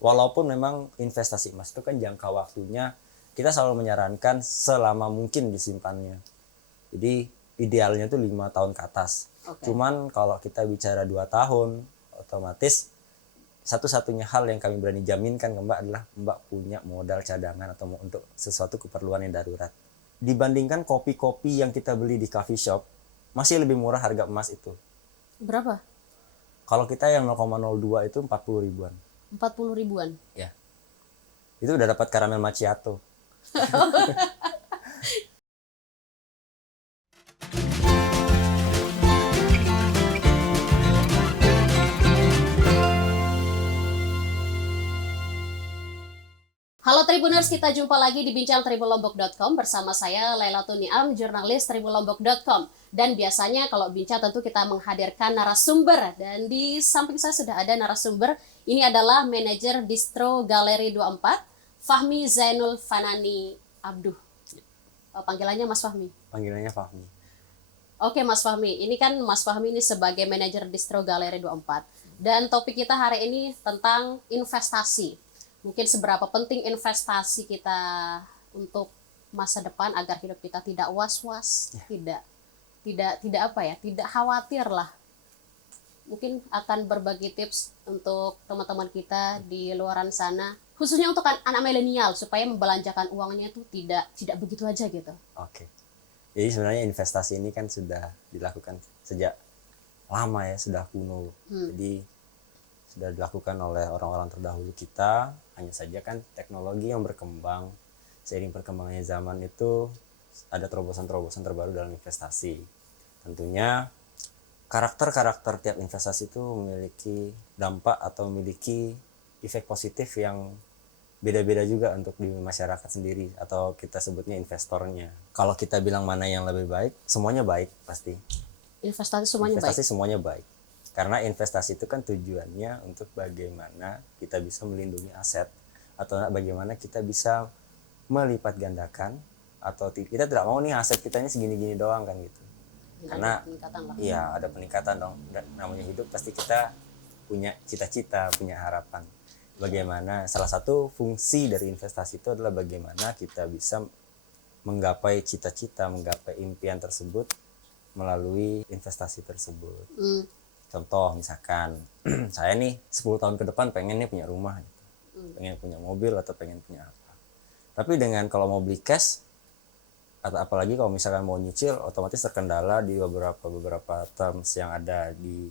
Walaupun memang investasi emas itu kan jangka waktunya kita selalu menyarankan selama mungkin disimpannya. Jadi idealnya tuh 5 tahun ke atas. Cuman kalau kita bicara 2 tahun, otomatis satu-satunya hal yang kami berani jaminkan ke Mbak adalah Mbak punya modal cadangan atau untuk sesuatu keperluan yang darurat. Dibandingkan kopi-kopi yang kita beli di coffee shop, masih lebih murah harga emas itu. Berapa? Kalau kita yang 0,02 itu 40 ribuan. 40 ribuan? Ya. Itu udah dapat karamel macchiato. Halo Tribuners, kita jumpa lagi di Bincang Tribunlombok.com bersama saya Laila Tuniam, jurnalis Tribunlombok.com. Dan biasanya kalau bincang tentu kita menghadirkan narasumber. Dan di samping saya sudah ada narasumber. Ini adalah manajer Distro Galeri 24, Fahmi Zainul Fanani Abduh. Panggilannya Mas Fahmi. Panggilannya Fahmi. Oke Mas Fahmi, ini kan Mas Fahmi ini sebagai manajer Distro Galeri 24. Dan topik kita hari ini tentang investasi. Mungkin seberapa penting investasi kita untuk masa depan agar hidup kita tidak was-was, tidak apa ya, tidak khawatir lah. Mungkin akan berbagi tips untuk teman-teman kita di luaran sana, khususnya untuk anak milenial supaya membelanjakan uangnya itu tidak begitu aja gitu. Oke. Jadi sebenarnya investasi ini kan sudah dilakukan sejak lama ya, sudah kuno. Jadi sudah dilakukan oleh orang-orang terdahulu kita, hanya saja kan teknologi yang berkembang, seiring perkembangannya zaman itu ada terobosan-terobosan terbaru dalam investasi. Tentunya karakter-karakter tiap investasi itu memiliki dampak atau memiliki efek positif yang beda-beda juga untuk di masyarakat sendiri, atau kita sebutnya investornya. Kalau kita bilang mana yang lebih baik, semuanya baik pasti. Investasi Semuanya baik. Karena investasi itu kan tujuannya untuk bagaimana kita bisa melindungi aset, atau bagaimana kita bisa melipat gandakan, atau kita tidak mau nih aset kitanya segini-gini doang kan gitu. Karena iya ada peningkatan dong. Namanya hidup pasti kita punya cita-cita, punya harapan. Bagaimana salah satu fungsi dari investasi itu adalah bagaimana kita bisa menggapai cita-cita, menggapai impian tersebut melalui investasi tersebut. Contoh misalkan saya nih 10 tahun ke depan pengen nih punya rumah gitu. Pengen punya mobil atau pengen punya apa. Tapi dengan kalau mau beli cash, atau apalagi kalau misalkan mau nyicil, otomatis terkendala di beberapa terms yang ada di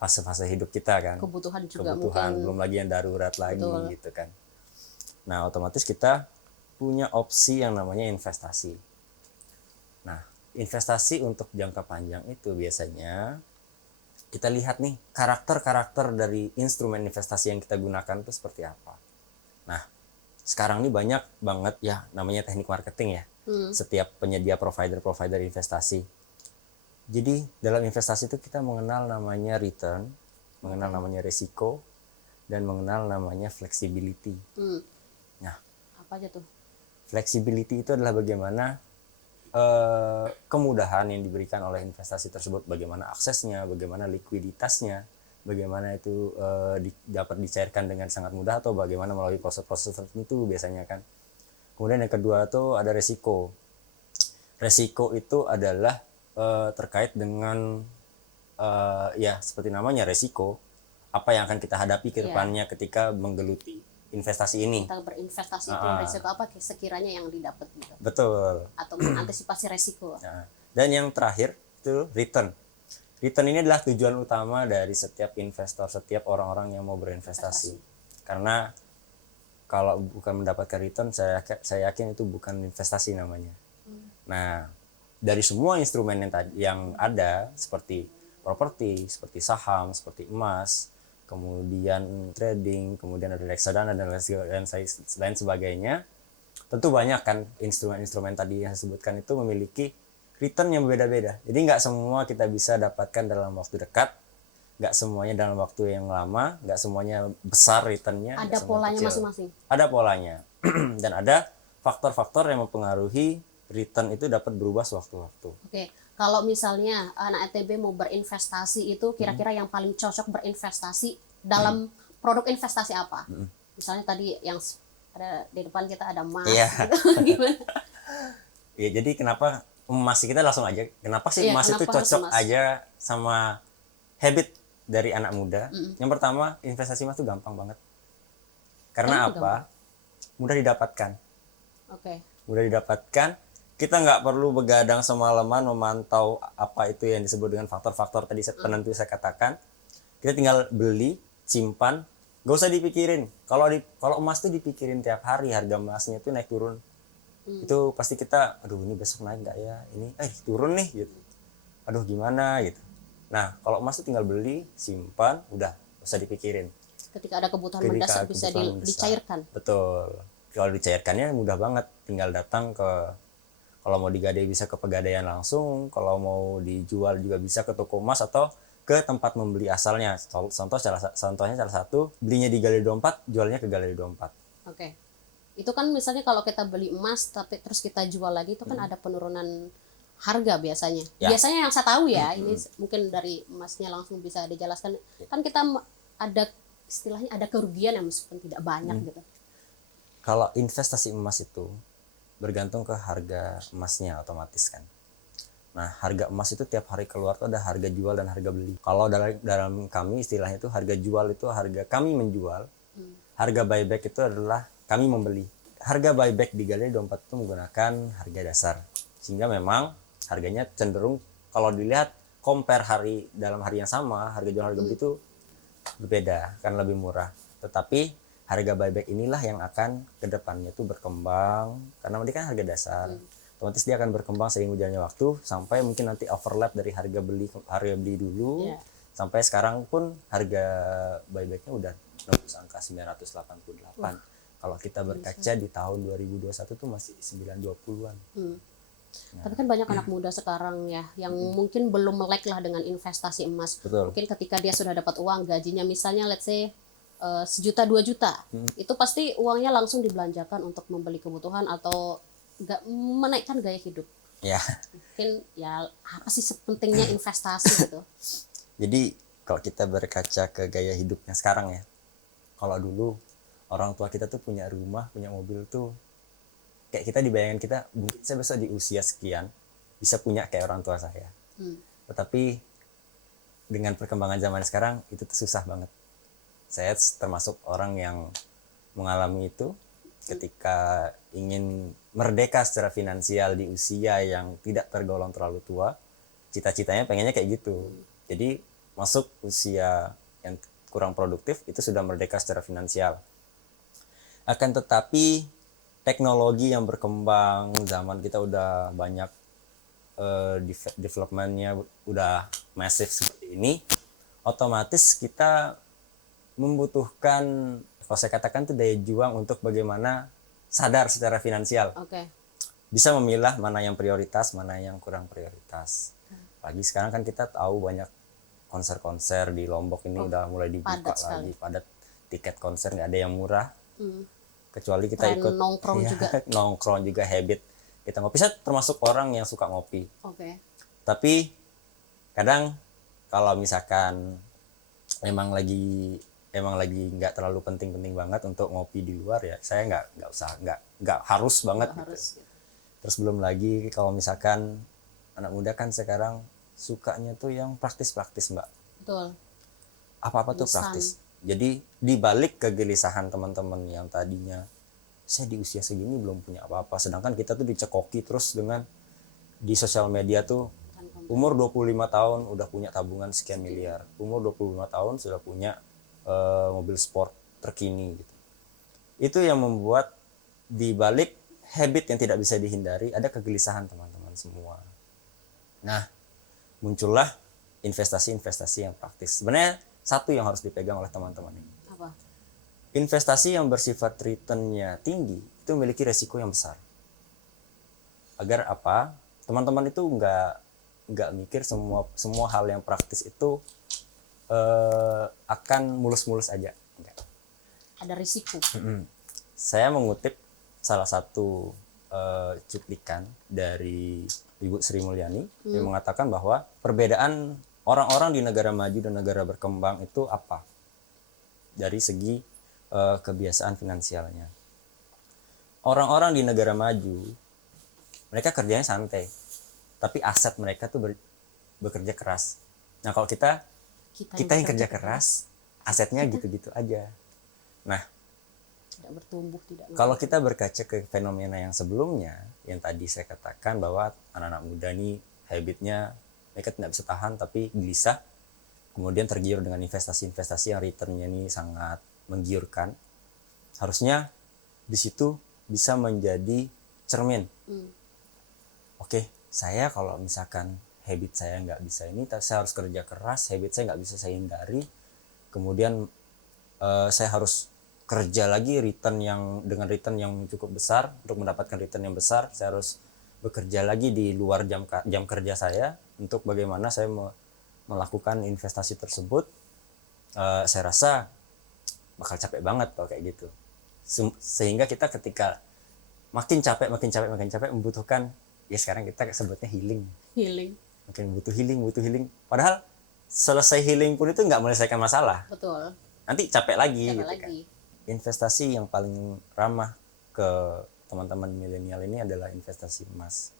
fase-fase hidup kita kan. Kebutuhan juga belum lagi yang darurat lagi gitu kan. Nah otomatis kita punya opsi yang namanya investasi. Nah investasi untuk jangka panjang itu biasanya kita lihat nih karakter-karakter dari instrumen investasi yang kita gunakan itu seperti apa. Nah sekarang ini banyak banget ya namanya teknik marketing ya. Setiap penyedia provider investasi. Jadi dalam investasi itu kita mengenal namanya return, mengenal namanya risiko, dan mengenal namanya flexibility. Nah, apa aja tuh? Flexibility itu adalah bagaimana kemudahan yang diberikan oleh investasi tersebut, bagaimana aksesnya, bagaimana likuiditasnya, bagaimana itu dapat dicairkan dengan sangat mudah atau bagaimana melalui proses-proses tertentu biasanya kan. Kemudian yang kedua itu ada resiko. Resiko itu adalah terkait dengan ya seperti namanya resiko, apa yang akan kita hadapi ke depannya ketika menggeluti investasi ini. Kita berinvestasi itu resiko apa sekiranya yang didapat gitu. Betul. Atau mengantisipasi resiko. Dan yang terakhir itu return. Return ini adalah tujuan utama dari setiap investor, setiap orang-orang yang mau berinvestasi. Karena kalau bukan mendapatkan return, saya yakin itu bukan investasi namanya. Nah, dari semua instrumen yang ada seperti properti, seperti saham, seperti emas, kemudian trading, kemudian ada reksadana dan lain sebagainya. Tentu banyak kan instrumen-instrumen tadi yang saya sebutkan itu memiliki return yang berbeda-beda. Jadi nggak semua kita bisa dapatkan dalam waktu dekat, nggak semuanya dalam waktu yang lama, nggak semuanya besar returnnya. Ada polanya masing-masing. Ada polanya. Dan ada faktor-faktor yang mempengaruhi return itu dapat berubah sewaktu-waktu. Oke. Kalau misalnya anak ETB mau berinvestasi itu kira-kira yang paling cocok berinvestasi dalam produk investasi apa? Misalnya tadi yang ada di depan kita ada emas, Iya. gitu. Gimana? Ya, jadi kenapa emas kita langsung aja? Kenapa sih Iya, emas itu kenapa harus cocok emas? aja sama habit dari anak muda? Yang pertama, investasi emas itu gampang banget. Karena Kenapa apa? Mudah didapatkan. Oke. Mudah didapatkan. Kita nggak perlu begadang semalaman memantau apa itu yang disebut dengan faktor-faktor tadi penentu saya katakan. Kita tinggal beli, simpan, gak usah dipikirin. Kalau emas tuh dipikirin tiap hari, harga emasnya itu naik turun. Itu pasti kita, aduh ini besok naik nggak ya, ini turun nih gitu, aduh gimana gitu. Nah kalau emas tuh tinggal beli, simpan, udah gak usah dipikirin. Ketika ada kebutuhan Ketika mendesak bisa kebutuhan mendesak. dicairkan. Betul. Kalau dicairkannya mudah banget, tinggal datang ke, kalau mau digadai bisa ke pegadaian langsung, kalau mau dijual juga bisa ke toko emas atau ke tempat membeli asalnya. Contohnya salah satu, belinya di Galeri 24, jualnya ke Galeri 24. Oke. Itu kan misalnya kalau kita beli emas tapi terus kita jual lagi itu kan ada penurunan harga biasanya. Ya. Biasanya yang saya tahu ya, ini mungkin dari emasnya langsung bisa dijelaskan. Kan kita ada istilahnya ada kerugian yang meskipun tidak banyak gitu. Kalau investasi emas itu bergantung ke harga emasnya otomatis kan. Nah, harga emas itu tiap hari keluar tuh ada harga jual dan harga beli. Kalau dalam kami istilahnya itu harga jual itu harga kami menjual. Harga buyback itu adalah kami membeli. Harga buyback di Galeri 24 itu menggunakan harga dasar. Sehingga memang harganya cenderung kalau dilihat compare dalam hari yang sama, harga jual harga beli itu berbeda, kan lebih murah. Tetapi harga buyback inilah yang akan ke depannya itu berkembang karena nanti kan harga dasar. Otomatis dia akan berkembang seiring berjalannya waktu sampai mungkin nanti overlap dari harga beli dulu. Iya. Sampai sekarang pun harga buybacknya udah nembus angka 988. Kalau kita berkaca di tahun 2021 tuh masih 920-an. Tapi kan banyak anak muda sekarang ya yang mungkin belum melek lah dengan investasi emas. Betul. Mungkin ketika dia sudah dapat uang gajinya misalnya let's say 1 juta 2 juta, itu pasti uangnya langsung dibelanjakan untuk membeli kebutuhan atau menaikkan gaya hidup. Ya. Mungkin ya apa sih sepentingnya investasi gitu. Jadi kalau kita berkaca ke gaya hidupnya sekarang ya, kalau dulu orang tua kita tuh punya rumah, punya mobil tuh kayak kita dibayangkan kita mungkin saya besok di usia sekian bisa punya kayak orang tua saya. Tetapi dengan perkembangan zaman sekarang itu tuh susah banget. Saya termasuk orang yang mengalami itu ketika ingin merdeka secara finansial di usia yang tidak tergolong terlalu tua. Cita-citanya pengennya kayak gitu. Jadi masuk usia yang kurang produktif itu sudah merdeka secara finansial. Akan tetapi teknologi yang berkembang, zaman kita udah banyak developmentnya udah masif seperti ini, otomatis kita membutuhkan, kalau saya katakan itu daya juang untuk bagaimana sadar secara finansial. Oke. Bisa memilah mana yang prioritas, mana yang kurang prioritas. Apalagi sekarang kan kita tahu banyak konser-konser di Lombok ini udah mulai dibuka lagi, padat. Tiket konser nggak ada yang murah. Kecuali kita Tren ikut nongkrong juga. nongkrong juga habit. Kita ngopi, saya termasuk orang yang suka ngopi. Oke. Tapi kadang kalau misalkan emang lagi nggak terlalu penting-penting banget untuk ngopi di luar ya, saya nggak harus banget Nggak gitu. harus, gitu. Terus belum lagi kalau misalkan anak muda kan sekarang sukanya tuh yang praktis-praktis, Mbak. Betul. Apa-apa tuh Instan. praktis. Jadi dibalik kegelisahan teman-teman yang tadinya saya di usia segini belum punya apa-apa, sedangkan kita tuh dicekoki terus dengan di sosial media tuh umur 25 tahun udah punya tabungan sekian miliar, umur 25 tahun sudah punya mobil sport terkini gitu. Itu yang membuat dibalik habit yang tidak bisa dihindari ada kegelisahan teman-teman semua. Nah, muncullah investasi-investasi yang praktis. Sebenarnya satu yang harus dipegang oleh teman-teman ini. Apa? Investasi yang bersifat return-nya tinggi itu memiliki resiko yang besar. Agar apa? Teman-teman itu nggak mikir semua hal yang praktis itu akan mulus-mulus aja. Enggak. Ada risiko. Saya mengutip salah satu cuplikan dari Ibu Sri Mulyani yang mengatakan bahwa perbedaan orang-orang di negara maju dan negara berkembang itu apa? Dari segi kebiasaan finansialnya. Orang-orang di negara maju, mereka kerjanya santai, tapi aset mereka tuh bekerja keras. Nah kalau kita yang kerja keras, asetnya gitu-gitu aja. Nah, tidak bertumbuh, tidak kalau kita berkaca ke fenomena yang sebelumnya, yang tadi saya katakan bahwa anak-anak muda nih habitnya mereka tidak bisa tahan tapi gelisah, kemudian tergiur dengan investasi-investasi yang returnnya ini sangat menggiurkan. Harusnya di situ bisa menjadi cermin. Oke, saya kalau misalkan habit saya nggak bisa ini, saya harus kerja keras, habit saya nggak bisa saya hindari, kemudian saya harus kerja lagi dengan return yang cukup besar. Untuk mendapatkan return yang besar, saya harus bekerja lagi di luar jam kerja saya untuk bagaimana saya melakukan investasi tersebut. Saya rasa bakal capek banget kalau kayak gitu. Sehingga kita ketika makin capek membutuhkan, ya sekarang kita sebutnya healing. Makin butuh healing. Padahal selesai healing pun itu nggak menyelesaikan masalah. Betul. Nanti capek lagi. Kan. Investasi yang paling ramah ke teman-teman milenial ini adalah investasi emas.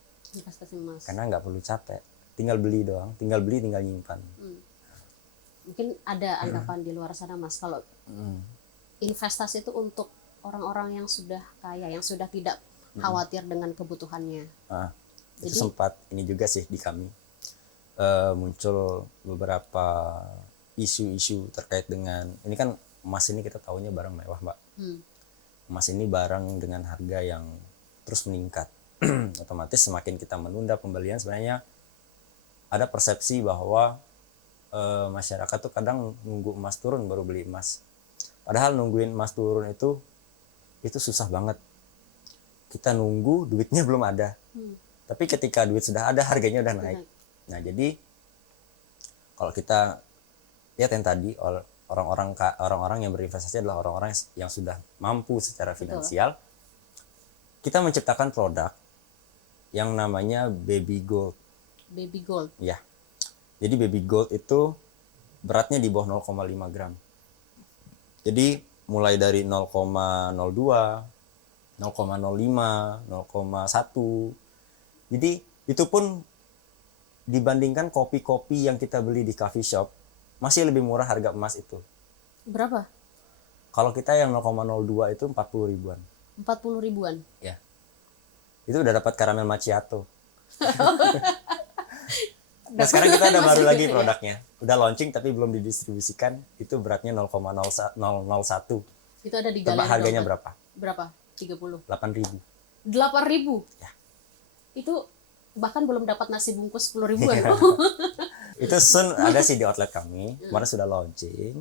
Karena nggak perlu capek, tinggal beli doang, tinggal nyimpan. Mungkin ada anggapan di luar sana Mas, kalau investasi itu untuk orang-orang yang sudah kaya, yang sudah tidak khawatir dengan kebutuhannya. Itu sempat ini juga sih di kami muncul beberapa isu-isu terkait dengan ini kan emas ini kita tahunya barang mewah Mbak. Emas ini barang dengan harga yang terus meningkat. Otomatis semakin kita menunda pembelian, sebenarnya ada persepsi bahwa masyarakat tuh kadang nunggu emas turun baru beli emas. Padahal nungguin emas turun itu susah banget. Kita nunggu duitnya belum ada. Tapi ketika duit sudah ada, harganya udah naik. Nah, jadi kalau kita lihat yang tadi, orang-orang yang berinvestasi adalah orang-orang yang sudah mampu secara finansial. Kita menciptakan produk yang namanya baby gold. Baby gold. Ya. Jadi baby gold itu beratnya di bawah 0,5 gram. Jadi mulai dari 0,02, 0,05, 0,1. Jadi itu pun dibandingkan kopi-kopi yang kita beli di coffee shop, masih lebih murah harga emas itu. Berapa? Kalau kita yang 0,02 itu 40 ribuan. 40 ribuan? Ya. Itu udah dapat caramel macchiato. Nah sekarang kita ada baru lagi produknya. Udah launching tapi belum didistribusikan. Itu beratnya 0,001. Itu ada di Galeri. Tebak harganya berapa? Berapa? 30. 8.000. 8.000? Ya. Itu bahkan belum dapat nasi bungkus 10 ribuan. Itu soon ada sih di outlet kami. Kemarin sudah launching.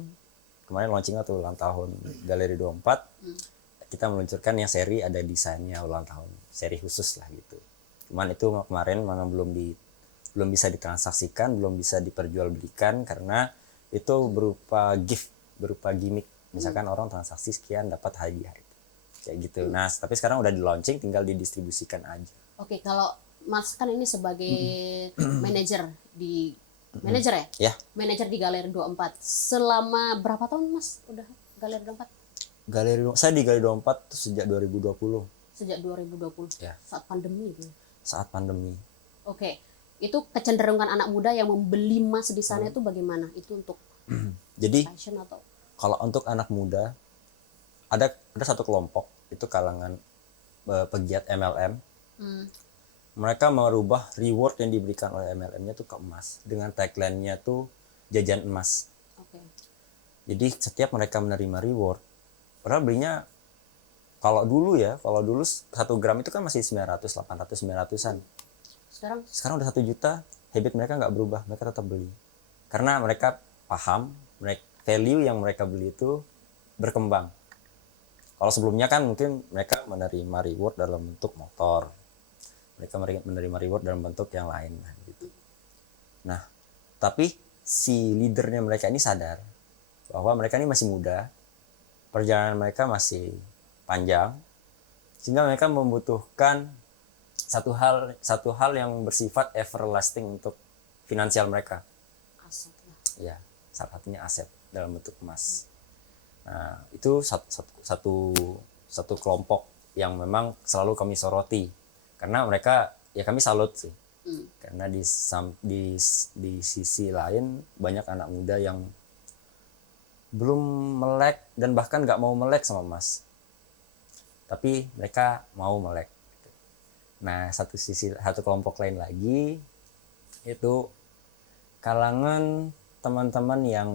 Kemarin launching atau ulang tahun Galeri 24. Kita meluncurkan yang seri ada desainnya ulang tahun. Seri khusus lah gitu. Cuman itu kemarin memang belum bisa ditransaksikan, belum bisa diperjualbelikan karena itu berupa gift, berupa gimmick. Misalkan orang transaksi sekian dapat hadiah itu. Kayak gitu. Nah, tapi sekarang udah di launching, tinggal didistribusikan aja. Oke, kalau Mas kan ini sebagai manajer di manajer ya? Ya. Manajer di Galeri 24. Selama berapa tahun Mas udah Galeri 24? Saya di Galeri 24 tuh sejak 2020. Sejak 2020. Ya. Saat pandemi gitu. Saat pandemi. Oke. Itu kecenderungan anak muda yang membeli emas di sana itu bagaimana? Itu untuk jadi fashion atau? Kalau untuk anak muda ada satu kelompok itu kalangan pegiat MLM. Mereka merubah reward yang diberikan oleh MLM-nya tuh ke emas dengan tagline-nya tuh jajan emas. Oke. Jadi setiap mereka menerima reward, padahal belinya kalau dulu 1 gram itu kan masih 900, 800, 900-an. Sekarang udah 1 juta, habit mereka nggak berubah, mereka tetap beli. Karena mereka paham, value yang mereka beli itu berkembang. Kalau sebelumnya kan mungkin mereka menerima reward dalam bentuk motor. Mereka menerima reward dalam bentuk yang lain. Gitu. Nah, tapi si leadernya mereka ini sadar bahwa mereka ini masih muda, perjalanan mereka masih panjang, sehingga mereka membutuhkan satu hal yang bersifat everlasting untuk finansial mereka. Aset lah. Ya, salah satunya aset dalam bentuk emas. Nah, itu satu kelompok yang memang selalu kami soroti. Karena mereka, ya kami salut sih. Karena di sisi lain banyak anak muda yang belum melek dan bahkan nggak mau melek sama emas. Tapi mereka mau melek. Nah, satu kelompok lain lagi itu kalangan teman-teman yang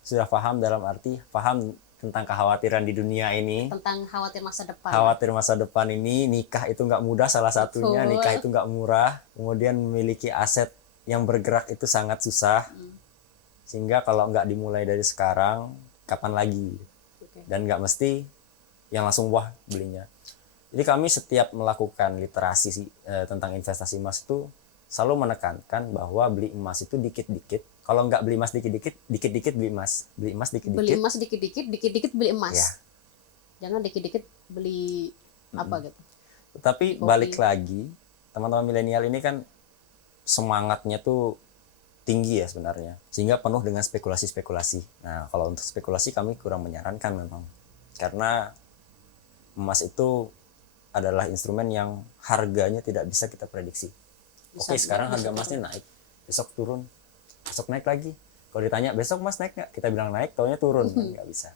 sudah paham, dalam arti paham tentang kekhawatiran di dunia ini, Tentang khawatir masa depan. khawatir masa depan ini. Nikah itu nggak mudah, salah satunya. Betul. Nikah itu nggak murah, kemudian memiliki aset yang bergerak itu sangat susah, sehingga kalau nggak dimulai dari sekarang, kapan lagi? Dan nggak mesti yang langsung wah belinya. Jadi kami setiap melakukan literasi tentang investasi emas itu selalu menekankan bahwa beli emas itu dikit-dikit. Kalau nggak beli emas dikit-dikit, dikit-dikit beli emas. Beli emas dikit-dikit. Beli emas dikit-dikit, dikit-dikit beli emas. Ya. Jangan dikit-dikit beli apa gitu. Tetapi Kopi. balik lagi, teman-teman milenial ini kan semangatnya tuh tinggi ya sebenarnya, sehingga penuh dengan spekulasi-spekulasi. Nah, kalau untuk spekulasi kami kurang menyarankan memang, karena emas itu adalah instrumen yang harganya tidak bisa kita prediksi. Oke, sekarang harga emasnya naik, besok turun, besok naik lagi. Kalau ditanya besok emas naik nggak, kita bilang naik, taunya turun, kan nggak bisa.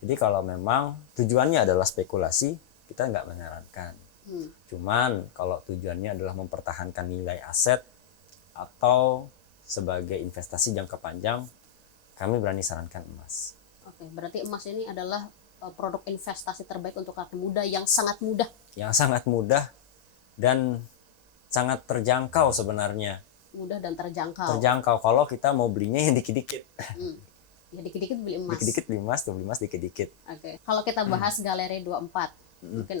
Jadi kalau memang tujuannya adalah spekulasi, kita nggak menyarankan. Cuman kalau tujuannya adalah mempertahankan nilai aset atau sebagai investasi jangka panjang, kami berani sarankan emas. Oke, berarti emas ini adalah produk investasi terbaik untuk anak muda yang sangat mudah. Yang sangat mudah dan sangat terjangkau sebenarnya. Mudah dan terjangkau. Terjangkau kalau kita mau belinya yang dikit-dikit. Ya dikit-dikit beli emas. Dikit-dikit beli emas, tuh beli emas dikit-dikit. Oke. Kalau kita bahas Galeri 24, mungkin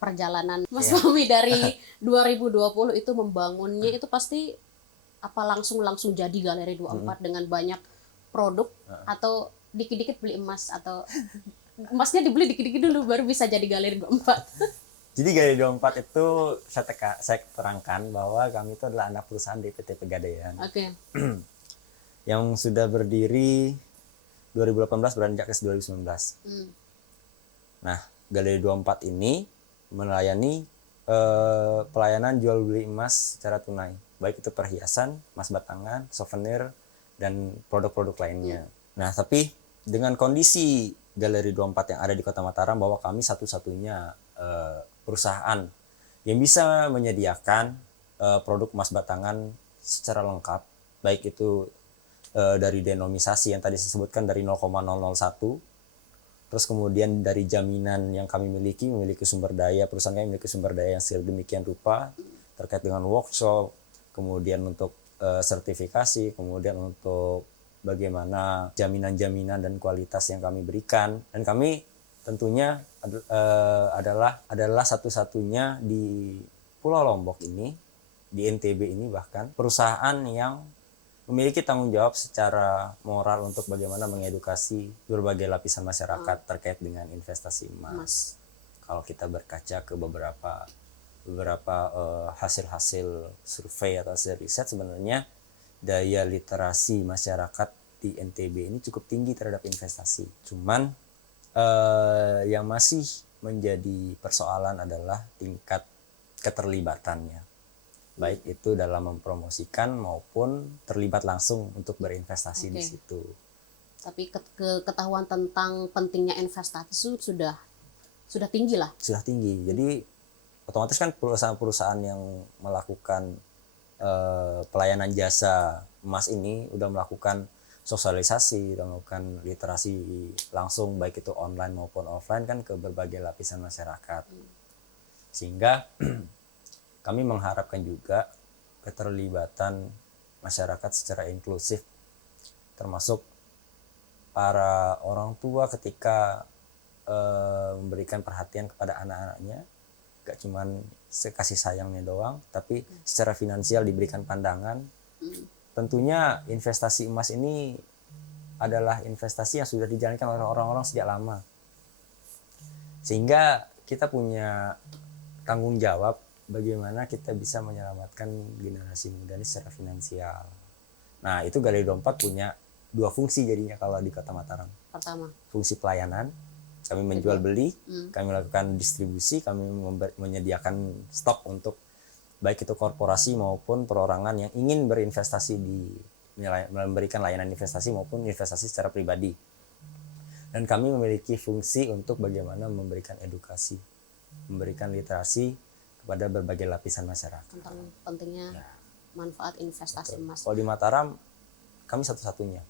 perjalanan Mas Iya. Fahmi dari 2020 itu membangunnya itu pasti apa langsung jadi Galeri 24 dengan banyak produk atau dikit-dikit beli emas atau emasnya dibeli dikit-dikit dulu baru bisa jadi Galeri 24. Jadi Galeri 24 itu saya terangkan bahwa kami itu adalah anak perusahaan DPT Pegadaian Oke. yang sudah berdiri 2018 beranjak ke 2019. Nah, Galeri 24 ini melayani pelayanan jual beli emas secara tunai, baik itu perhiasan, emas batangan, souvenir, dan produk-produk lainnya. Nah, tapi dengan kondisi Galeri 24 yang ada di Kota Mataram, bahwa kami satu-satunya perusahaan yang bisa menyediakan produk emas batangan secara lengkap, baik itu dari denomisasi yang tadi saya sebutkan dari 0,001, terus kemudian dari jaminan yang kami memiliki sumber daya, perusahaan kami memiliki sumber daya yang sedemikian rupa terkait dengan workshop, kemudian untuk sertifikasi, kemudian untuk bagaimana jaminan-jaminan dan kualitas yang kami berikan. Dan kami tentunya adalah satu-satunya di Pulau Lombok ini, di NTB ini bahkan, perusahaan yang memiliki tanggung jawab secara moral untuk bagaimana mengedukasi berbagai lapisan masyarakat terkait dengan investasi emas. Kalau kita berkaca ke beberapa hasil-hasil survei atau hasil riset, sebenarnya daya literasi masyarakat di NTB ini cukup tinggi terhadap investasi. Cuman yang masih menjadi persoalan adalah tingkat keterlibatannya, baik itu dalam mempromosikan maupun terlibat langsung untuk berinvestasi di situ. Tapi ketahuan tentang pentingnya investasi sudah tinggi lah. Sudah tinggi. Jadi otomatis kan perusahaan-perusahaan yang melakukan pelayanan jasa emas ini udah melakukan sosialisasi, udah melakukan literasi langsung, baik itu online maupun offline kan, ke berbagai lapisan masyarakat. Sehingga kami mengharapkan juga keterlibatan masyarakat secara inklusif, termasuk para orang tua ketika memberikan perhatian kepada anak-anaknya, gak cuman kasih sayangnya doang, tapi secara finansial diberikan pandangan. Tentunya investasi emas ini adalah investasi yang sudah dijalankan oleh orang-orang sejak lama, sehingga kita punya tanggung jawab bagaimana kita bisa menyelamatkan generasi muda ini secara finansial. Nah, itu Galeri 24 punya dua fungsi jadinya kalau di Kota Mataram. Pertama. Fungsi pelayanan, kami menjual beli, kami melakukan distribusi, kami menyediakan stok untuk baik itu korporasi maupun perorangan yang ingin berinvestasi memberikan layanan investasi maupun investasi secara pribadi. Dan kami memiliki fungsi untuk bagaimana memberikan edukasi, memberikan literasi kepada berbagai lapisan masyarakat. Tentang pentingnya manfaat investasi emas. Kalau di Mataram, kami satu-satunya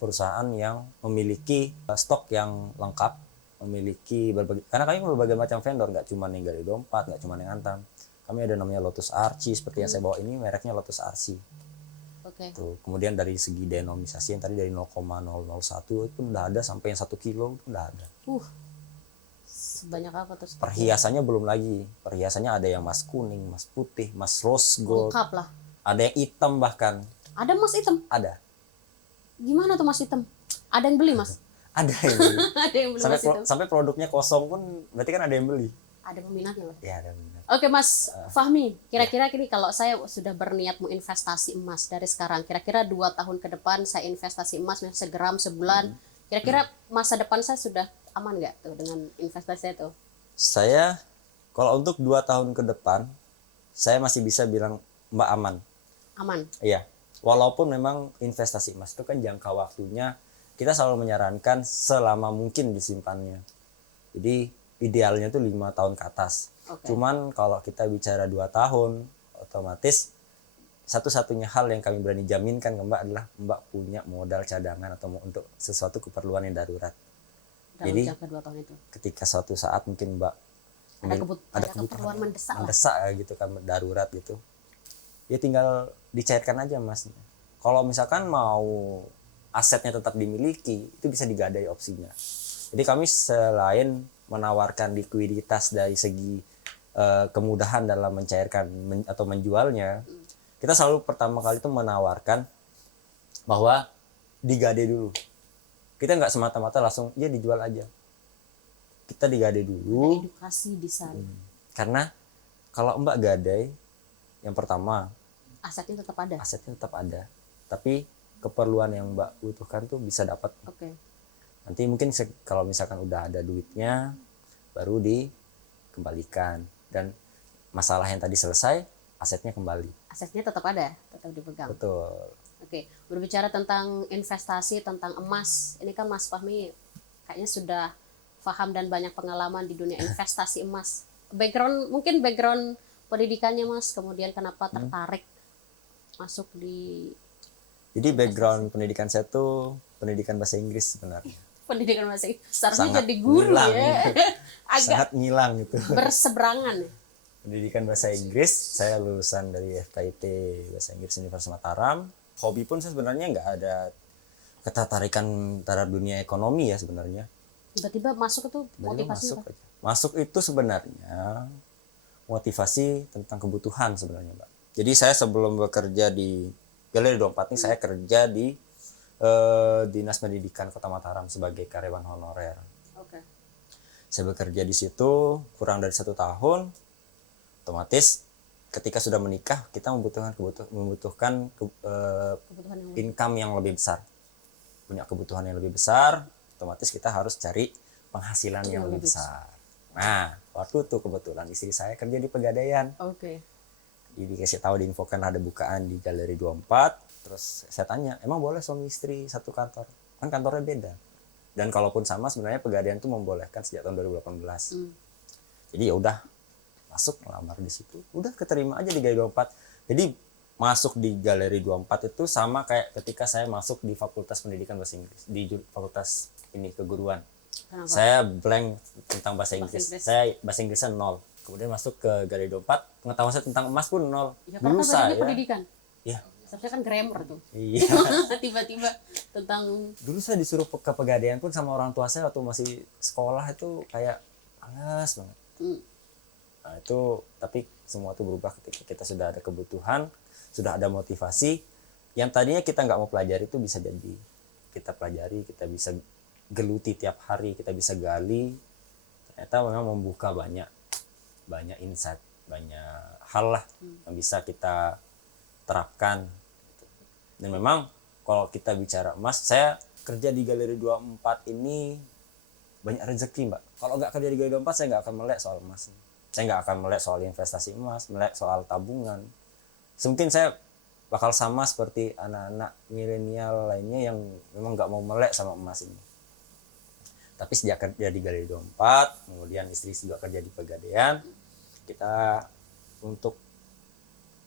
perusahaan yang memiliki stok yang lengkap, memiliki karena kami berbagai macam vendor, nggak cuma yang Galeri 24, nggak cuma yang Antam. Kami ada namanya Lotus Archie, seperti yang saya bawa ini mereknya Lotus Archie. Tuh, kemudian dari segi denominasi yang tadi dari 0,001 itu udah ada sampai yang 1 kilo itu udah ada. Sebanyak apa terus? Perhiasannya belum lagi. Perhiasannya ada yang emas kuning, emas putih, emas rose gold. Lengkap lah. Ada yang hitam bahkan. Ada emas hitam? Ada. Gimana tuh emas hitam? Ada yang beli, Mas? Ada yang beli. Ada yang beli emas hitam. Sampai produknya kosong pun berarti kan ada yang beli. Ada peminatnya, Mas? Ya, ada peminat. Oke, Mas Fahmi, kira-kira gini, kalau saya sudah berniat mau investasi emas dari sekarang, kira-kira 2 tahun ke depan saya investasi emas segram sebulan, kira-kira masa depan saya sudah aman nggak tuh dengan investasi saya tuh? Saya kalau untuk 2 tahun ke depan, saya masih bisa bilang Mbak aman. Aman? Iya. Walaupun memang investasi emas itu kan jangka waktunya kita selalu menyarankan selama mungkin disimpannya. Jadi idealnya itu 5 tahun ke atas. Cuman kalau kita bicara 2 tahun, otomatis satu-satunya hal yang kami berani jaminkan ke Mbak adalah Mbak punya modal cadangan atau untuk sesuatu keperluan yang darurat. Jadi jangka 2 tahun itu. Ketika suatu saat mungkin Mbak ada keperluan mendesak gitu kan, darurat gitu. Ya tinggal dicairkan aja Mas. Kalau misalkan mau asetnya tetap dimiliki, itu bisa digadai opsinya. Jadi kami selain menawarkan likuiditas dari segi kemudahan dalam mencairkan atau menjualnya, kita selalu pertama kali itu menawarkan bahwa digadai dulu. Kita nggak semata-mata langsung ya dijual aja. Kita digadai dulu. Ada edukasi di sana. Karena kalau Mbak gadai, yang pertama asetnya tetap ada. Tapi keperluan yang Mbak butuhkan tuh bisa dapat. Nanti mungkin kalau misalkan udah ada duitnya baru dikembalikan, dan masalah yang tadi selesai, asetnya kembali. Asetnya tetap ada, tetap dipegang. Betul. Oke, berbicara tentang investasi, tentang emas, ini kan Mas Fahmi kayaknya sudah paham dan banyak pengalaman di dunia investasi emas. Mungkin background pendidikannya Mas, kemudian kenapa tertarik masuk di... Jadi background pendidikan saya tuh pendidikan bahasa Inggris sebenarnya. Pendidikan bahasa Inggris, seharusnya jadi guru ngilang, ya. Agak sangat ngilang gitu. Berseberangan. Pendidikan bahasa Inggris, saya lulusan dari FKIP Bahasa Inggris Universitas Mataram. Hobi pun saya sebenarnya nggak ada ketertarikan terhadap dunia ekonomi ya sebenarnya. Tiba-tiba masuk itu motivasi apa? Masuk itu sebenarnya motivasi tentang kebutuhan sebenarnya, Mbak. Jadi saya sebelum bekerja di Galeri 24 ini, saya kerja di Dinas Pendidikan Kota Mataram sebagai karyawan honorer. Saya bekerja di situ kurang dari 1 tahun. Otomatis ketika sudah menikah kita membutuhkan income yang lebih besar, punya kebutuhan yang lebih besar. Otomatis kita harus cari penghasilan yang lebih besar. Nah, waktu itu kebetulan istri saya kerja di Pegadaian. Jadi dikasih tahu, diinfokan ada bukaan di Galeri 24. Terus saya tanya, emang boleh suami istri satu kantor? Kan kantornya beda. Dan kalaupun sama, sebenarnya Pegadaian itu membolehkan sejak tahun 2018. Jadi ya udah masuk, ngelamar di situ. Udah keterima aja di Galeri 24. Jadi masuk di Galeri 24 itu sama kayak ketika saya masuk di Fakultas Pendidikan Bahasa Inggris, di Fakultas ini keguruan. Kenapa? Saya blank tentang bahasa Inggris. Saya bahasa Inggrisnya 0. Kemudian masuk ke Galeri 24, pengetahuan saya tentang emas pun 0. Ya, dulu saya pendidikan. Ya. Sebenarnya kan grammar tuh. Iya. Tiba-tiba tentang... Dulu saya disuruh ke Pegadaian pun sama orang tua saya waktu masih sekolah itu kayak panas banget. Nah itu, tapi semua itu berubah ketika kita sudah ada kebutuhan, sudah ada motivasi. Yang tadinya kita nggak mau pelajari itu bisa jadi kita pelajari, kita bisa geluti tiap hari, kita bisa gali. Ternyata memang membuka banyak insight, banyak hal lah yang bisa kita terapkan. Dan memang kalau kita bicara emas, saya kerja di Galeri 24 ini banyak rezeki, Mbak. Kalau nggak kerja di Galeri 24, saya nggak akan melek soal emas. Saya nggak akan melek soal investasi emas, melek soal tabungan. Mungkin saya bakal sama seperti anak-anak milenial lainnya yang memang nggak mau melek sama emas ini. Tapi sejak kerja di Galeri 24, kemudian istri juga kerja di Pegadaian, kita untuk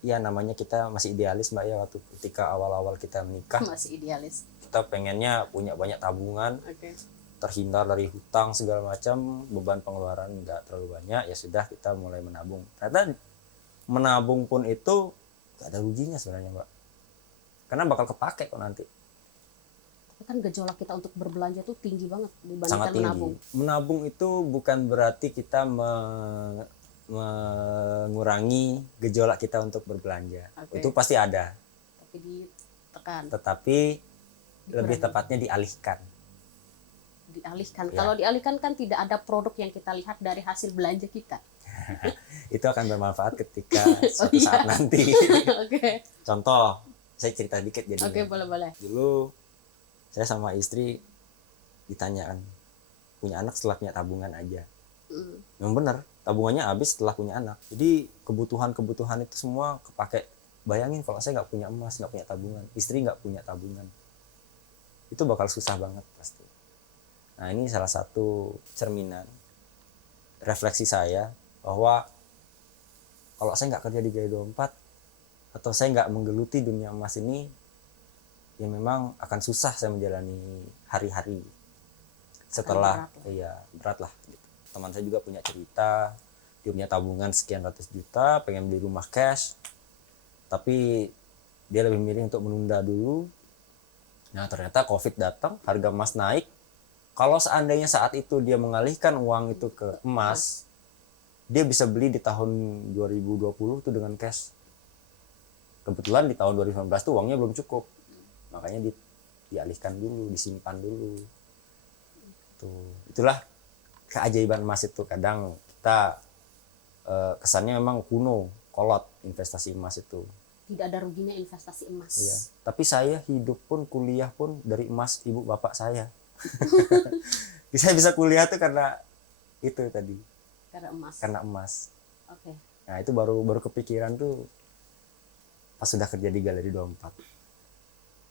ya namanya kita masih idealis, Mbak, ya, waktu ketika awal-awal kita menikah. Masih idealis. Kita pengennya punya banyak tabungan, Oke. terhindar dari hutang segala macam, beban pengeluaran nggak terlalu banyak, ya sudah kita mulai menabung. Ternyata menabung pun itu nggak ada ruginya sebenarnya, Mbak. Karena bakal kepake kok nanti. Kan gejolak kita untuk berbelanja tuh tinggi banget dibandingkan Sangat tinggi. menabung. Menabung itu bukan berarti kita mengurangi gejolak kita untuk berbelanja. Oke. Itu pasti ada. Tapi ditekan, Tetapi lebih tepatnya dialihkan. dialihkan. Ya. Kalau dialihkan kan tidak ada produk yang kita lihat dari hasil belanja kita. Itu akan bermanfaat ketika suatu iya. saat nanti. Oke. Contoh, saya cerita dikit jadinya. Oke, boleh. Dulu saya sama istri ditanyakan, punya anak setelah punya tabungan aja. Yang benar, tabungannya habis setelah punya anak. Jadi kebutuhan-kebutuhan itu semua kepake. Bayangin kalau saya nggak punya emas, nggak punya tabungan, istri nggak punya tabungan, itu bakal susah banget pasti. Nah, ini salah satu cerminan refleksi saya bahwa kalau saya nggak kerja di Galeri 24 atau saya nggak menggeluti dunia emas ini, ya memang akan susah saya menjalani hari-hari setelah berat lah gitu. Teman saya juga punya cerita, dia punya tabungan sekian ratus juta, pengen beli rumah cash, tapi dia lebih milih untuk menunda dulu. Nah, ternyata COVID datang, harga emas naik. Kalau seandainya saat itu dia mengalihkan uang itu ke emas, dia bisa beli di tahun 2020 tuh dengan cash. Kebetulan di tahun 2019 tuh uangnya belum cukup. Makanya dialihkan dulu, disimpan dulu. Tuh, itulah keajaiban emas itu. Kadang kita kesannya memang kuno, kolot investasi emas itu. Tidak ada ruginya investasi emas. Iya. Tapi saya hidup pun, kuliah pun dari emas ibu bapak saya. Saya bisa kuliah tuh karena itu tadi. Karena emas. Karena emas. Oke. Nah, itu baru kepikiran tuh pas sudah kerja di Galeri 24.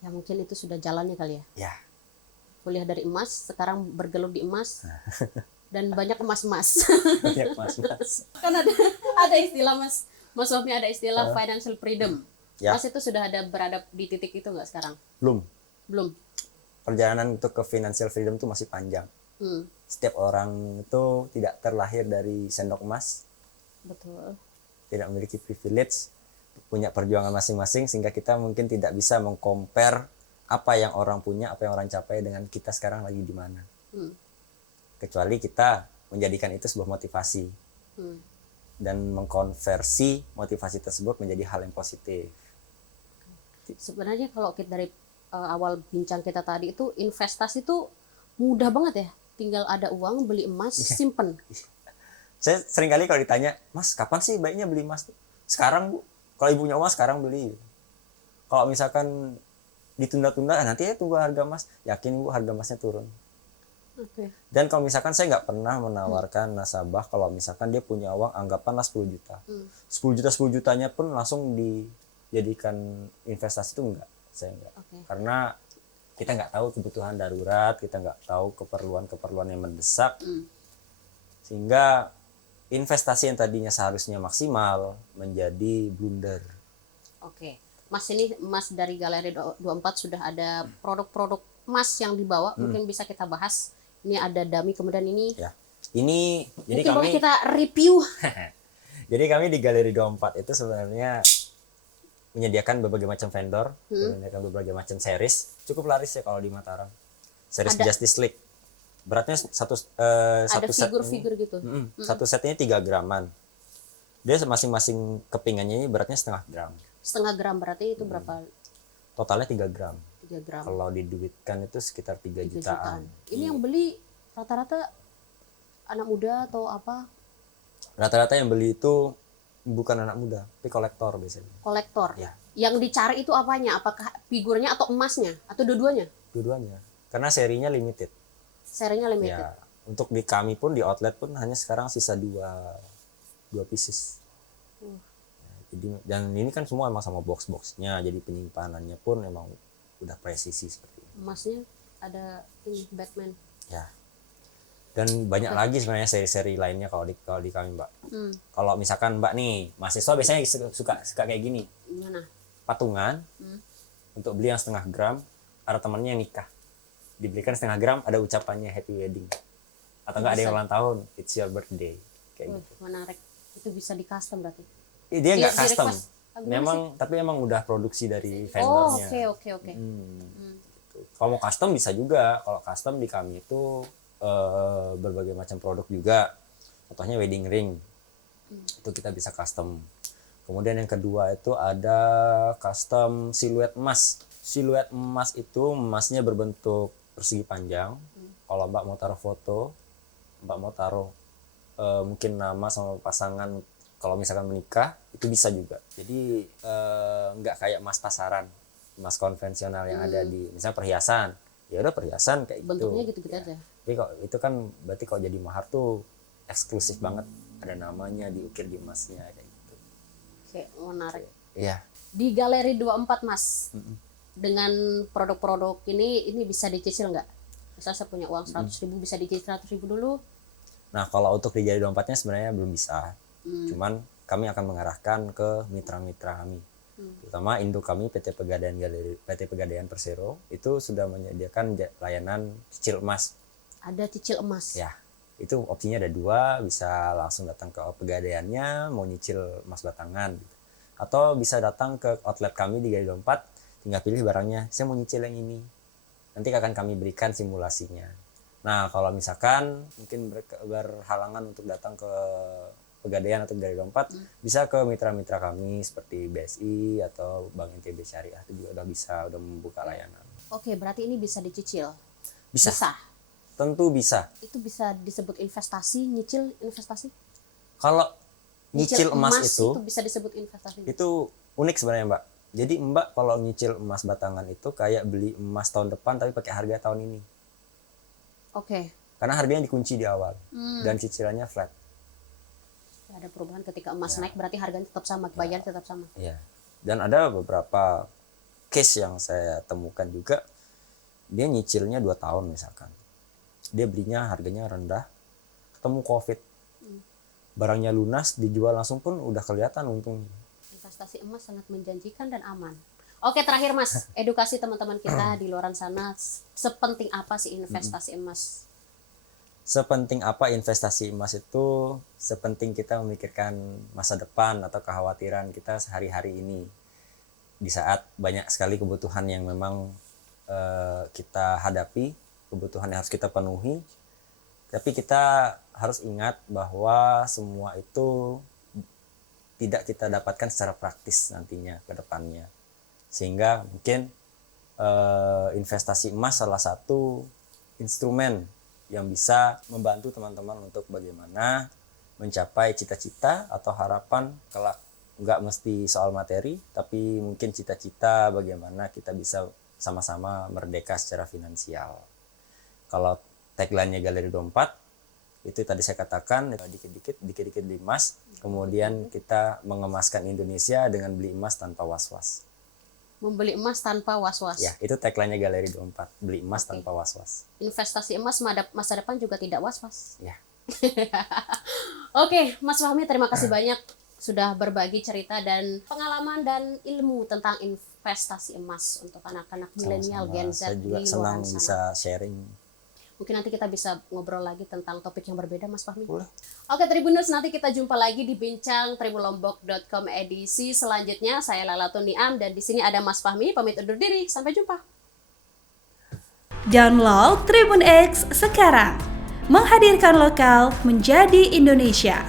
Ya mungkin itu sudah jalannya kali ya. Ya. Kuliah dari emas, sekarang bergelut di emas. Dan banyak emas-emas. Banyak emas. Kan ada istilah Mas Wahmi, ada istilah financial freedom. Ya. Mas itu sudah berada di titik itu nggak sekarang? Belum. Belum. Perjalanan untuk ke financial freedom itu masih panjang. Hmm, Setiap orang itu tidak terlahir dari sendok emas, betul. tidak memiliki privilege, punya perjuangan masing-masing, sehingga kita mungkin tidak bisa meng-compare apa yang orang punya, apa yang orang capai dengan kita sekarang lagi di mana. Hmm, Kecuali kita menjadikan itu sebuah motivasi hmm. dan mengkonversi motivasi tersebut menjadi hal yang positif. Sebenarnya kalau kita dari awal bincang kita tadi itu investasi itu mudah banget ya. Tinggal ada uang, beli emas, simpen. Saya seringkali kalau ditanya, Mas, kapan sih baiknya beli emas? Sekarang, Bu. Kalau ibu punya uang, sekarang beli. Kalau misalkan ditunda-tunda, nanti ya tunggu harga emas. Yakin, Bu, harga emasnya turun. Oke. Dan kalau misalkan saya nggak pernah menawarkan nasabah, kalau misalkan dia punya uang, anggapkanlah 10 juta. 10 jutanya pun langsung dijadikan investasi itu enggak. Saya enggak. Oke. Karena kita nggak tahu kebutuhan darurat, kita nggak tahu keperluan yang mendesak. Sehingga investasi yang tadinya seharusnya maksimal menjadi blunder. Oke. Mas, ini Mas dari Galeri 24 sudah ada produk-produk emas yang dibawa, mungkin bisa kita bahas. Ini ada dummy, kemudian ini Ya. Ini jadi mungkin boleh kami kita review. jadi kami di Galeri 24 itu sebenarnya menyediakan berbagai macam vendor, menyediakan berbagai macam series. Cukup laris ya kalau di Mataram. Series Ada- Justice League. Beratnya satu Ada set figur-figur gitu. satu setnya 3 graman. Dia masing-masing kepingannya ini beratnya setengah gram. Setengah gram berarti itu berapa? Totalnya 3 gram. 3 gram. Kalau diduitkan itu sekitar 3 3 jutaan. Ini yang beli rata-rata anak muda atau apa? Rata-rata yang beli itu bukan anak muda, tapi kolektor biasanya. Kolektor. Ya. Yang dicari itu apanya? Apakah figurnya atau emasnya atau dua-duanya? Dua-duanya. Karena serinya limited. Serinya limited. Ya, untuk di kami pun di outlet pun hanya sekarang sisa dua pieces. Jadi dan ini kan semua emang sama box-boxnya, jadi penyimpanannya pun emang udah presisi seperti ini. Emasnya ada ini Batman. Ya. Dan banyak lagi sebenarnya seri-seri lainnya kalau di kami, Mbak. Kalau misalkan Mbak nih, mahasiswa biasanya suka kayak gini. Gimana? Patungan untuk beli yang 0,5 gram, ada temannya yang nikah. Dibelikan 0,5 gram, ada ucapannya happy wedding. Atau enggak ada yang ulang tahun, it's your birthday. Kayak gitu. Menarik. Itu bisa di custom berarti. Dia nggak Di custom. request. Tapi emang udah produksi dari Oh, vendornya. oke. Gitu. Kalau mau custom bisa juga. Kalau custom di kami itu berbagai macam produk juga. Contohnya wedding ring. Itu kita bisa custom. Kemudian yang kedua itu ada custom siluet emas. Siluet emas itu emasnya berbentuk persegi panjang. Kalau Mbak mau taruh foto, Mbak mau taruh mungkin nama sama pasangan, kalau misalkan menikah itu bisa juga. Jadi nggak kayak emas pasaran, emas konvensional yang ada di misalnya perhiasan. Ya udah perhiasan kayak Bentuknya gitu. gitu-gitu aja. Tapi kok itu kan berarti kalau jadi mahar tuh eksklusif banget, ada namanya diukir di emasnya kayak gitu. Oke, menarik. Iya. Di Galeri 24 Mas, dengan produk-produk ini bisa dicicil nggak? Misal saya punya uang 100.000, bisa dicicil 100.000 dulu? Nah kalau untuk di Galeri 24-nya sebenarnya belum bisa. Cuman kami akan mengarahkan ke mitra-mitra kami. Terutama induk kami PT Pegadaian Persero itu sudah menyediakan layanan cicil emas. Ada cicil emas. Ya, itu opsinya ada dua, bisa langsung datang ke Pegadaiannya mau nyicil emas batangan gitu. Atau bisa datang ke outlet kami di Galeri 24, tinggal pilih barangnya, saya mau nyicil yang ini. Nanti akan kami berikan simulasinya. Nah, kalau misalkan mungkin berhalangan untuk datang ke Pegadaian atau Galeri 24, bisa ke mitra-mitra kami seperti BSI atau Bank NTB Syariah, itu juga udah membuka layanan. Oke, berarti ini bisa dicicil? Bisa. Tentu bisa. Itu bisa disebut investasi, nyicil investasi? Kalau nyicil emas itu bisa disebut investasi? Itu unik sebenarnya, Mbak. Jadi Mbak kalau nyicil emas batangan itu kayak beli emas tahun depan tapi pakai harga tahun ini. Oke. Karena harganya dikunci di awal dan cicilannya flat. Ada perubahan ketika emas naik, berarti harganya tetap sama, bayar tetap sama. Iya. Dan ada beberapa case yang saya temukan juga, dia nyicilnya 2 tahun misalkan. Dia belinya harganya rendah, ketemu COVID. Barangnya lunas, dijual langsung pun udah kelihatan untungnya. Investasi emas sangat menjanjikan dan aman. Oke, terakhir Mas, edukasi teman-teman kita di luar sana, sepenting apa sih investasi emas? Sepenting apa investasi emas itu, sepenting kita memikirkan masa depan atau kekhawatiran kita sehari-hari ini. Di saat banyak sekali kebutuhan yang memang kita hadapi, kebutuhan yang harus kita penuhi, tapi kita harus ingat bahwa semua itu tidak kita dapatkan secara praktis nantinya ke depannya. Sehingga mungkin investasi emas salah satu instrumen yang bisa membantu teman-teman untuk bagaimana mencapai cita-cita atau harapan kelak. Nggak mesti soal materi, tapi mungkin cita-cita bagaimana kita bisa sama-sama merdeka secara finansial. Kalau tagline-nya Galeri 24, itu tadi saya katakan, dikit-dikit beli emas, kemudian kita mengemaskan Indonesia dengan beli emas tanpa was-was. Membeli emas tanpa was-was. Ya, itu tagline-nya Galeri 24, beli emas tanpa was-was. Investasi emas masa depan juga tidak was-was. Ya. Oke, Mas Fahmi, terima kasih banyak sudah berbagi cerita dan pengalaman dan ilmu tentang investasi emas untuk anak-anak milenial Gen Z Saya juga di senang luar sana. bisa sharing. Mungkin nanti kita bisa ngobrol lagi tentang topik yang berbeda, Mas Fahmi. Boleh. Oke, Tribuners, nanti kita jumpa lagi di bincang tribunlombok.com edisi selanjutnya. Saya Lala Tuniam dan di sini ada Mas Fahmi. Pamit undur diri. Sampai jumpa. Download Tribun X sekarang. Menghadirkan lokal menjadi Indonesia.